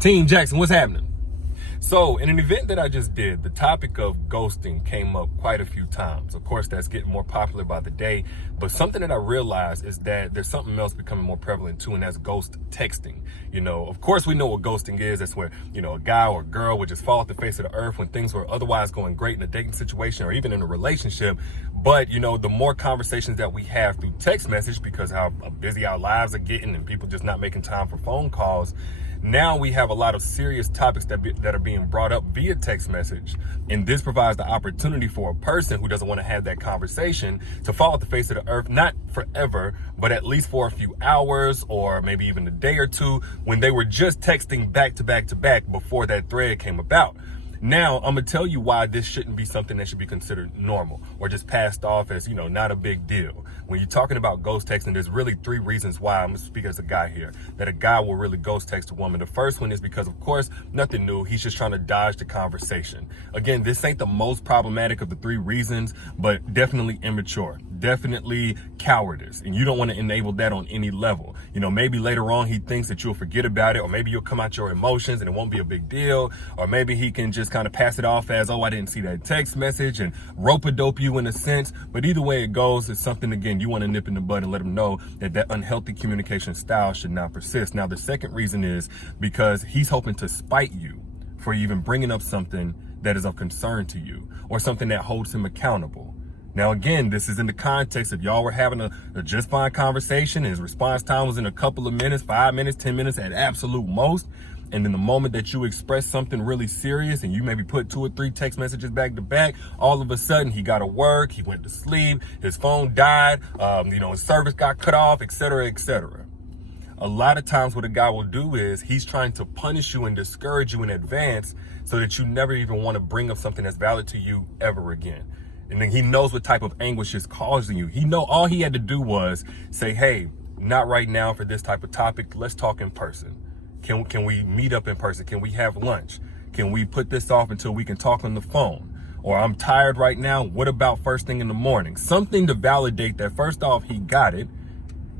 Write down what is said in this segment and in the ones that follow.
Team Jackson, what's happening? So in an event that I just did, the topic of ghosting came up quite a few times. Of course, that's getting more popular by the day, but something that I realized is that there's something else becoming more prevalent too, and that's ghost texting. Of course we know what ghosting is. That's where, a guy or a girl would just fall off the face of the earth when things were otherwise going great in a dating situation or even in a relationship. But, the more conversations that we have through text message, because how busy our lives are getting and people just not making time for phone calls, now we have a lot of serious topics that are being brought up via text message. And this provides the opportunity for a person who doesn't want to have that conversation to fall off the face of the earth, not forever, but at least for a few hours or maybe even a day or two when they were just texting back to back to back before that thread came about. Now, I'm going to tell you why this shouldn't be something that should be considered normal or just passed off as, not a big deal. When you're talking about ghost texting, there's really three reasons why, I'm going to speak as a guy here, that a guy will really ghost text a woman. The first one is because, of course, nothing new. He's just trying to dodge the conversation. Again, this ain't the most problematic of the three reasons, but definitely immature, definitely cowardice. And you don't want to enable that on any level. Maybe later on he thinks that you'll forget about it, or maybe you'll come out your emotions and it won't be a big deal, or maybe he can just kind of pass it off as, oh, I didn't see that text message, and rope-a-dope you in a sense. But either way it goes, it's something, again, you want to nip in the bud and let him know that unhealthy communication style should not persist. Now, the second reason is because he's hoping to spite you for even bringing up something that is of concern to you or something that holds him accountable. Now, again, this is in the context of y'all were having a just fine conversation. His response time was in a couple of minutes, 5 minutes, 10 minutes at absolute most. And then the moment that you express something really serious and you maybe put 2 or 3 text messages back to back, all of a sudden he got to work, he went to sleep, his phone died, his service got cut off, etc., etc. A lot of times what a guy will do is he's trying to punish you and discourage you in advance so that you never even want to bring up something that's valid to you ever again. And then he knows what type of anguish is causing you. All he had to do was say, hey, not right now for this type of topic. Let's talk in person. Can we meet up in person? Can we have lunch? Can we put this off until we can talk on the phone? Or I'm tired right now. What about first thing in the morning? Something to validate that first off, he got it.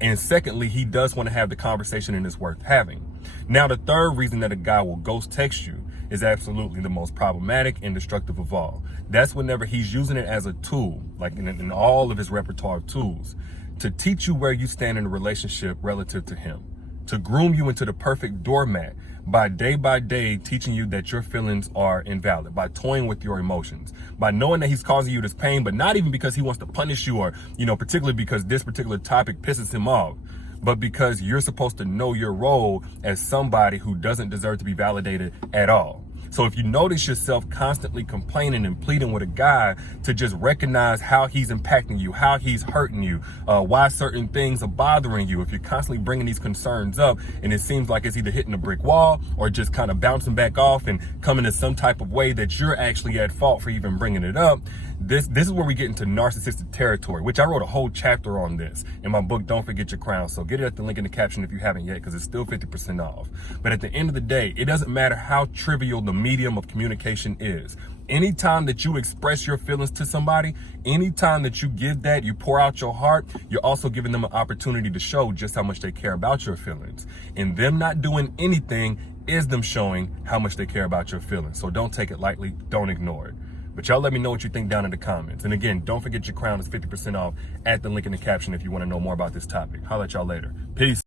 And secondly, he does want to have the conversation and it's worth having. Now, the third reason that a guy will ghost text you is absolutely the most problematic and destructive of all. That's whenever he's using it as a tool, like in all of his repertoire of tools, to teach you where you stand in a relationship relative to him, to groom you into the perfect doormat by day teaching you that your feelings are invalid, by toying with your emotions, by knowing that he's causing you this pain, but not even because he wants to punish you or, particularly because this particular topic pisses him off, but because you're supposed to know your role as somebody who doesn't deserve to be validated at all. So if you notice yourself constantly complaining and pleading with a guy to just recognize how he's impacting you, how he's hurting you, why certain things are bothering you, if you're constantly bringing these concerns up and it seems like it's either hitting a brick wall or just kind of bouncing back off and coming in some type of way that you're actually at fault for even bringing it up, this is where we get into narcissistic territory, which I wrote a whole chapter on this in my book, Don't Forget Your Crown. So get it at the link in the caption if you haven't yet, because it's still 50% off. But at the end of the day, it doesn't matter how trivial the medium of communication is. Anytime that you express your feelings to somebody, anytime that you give that, you pour out your heart, you're also giving them an opportunity to show just how much they care about your feelings. And them not doing anything is them showing how much they care about your feelings. So don't take it lightly. Don't ignore it. But y'all let me know what you think down in the comments. And again, don't forget your crown is 50% off at the link in the caption if you want to know more about this topic. Holla at y'all later. Peace.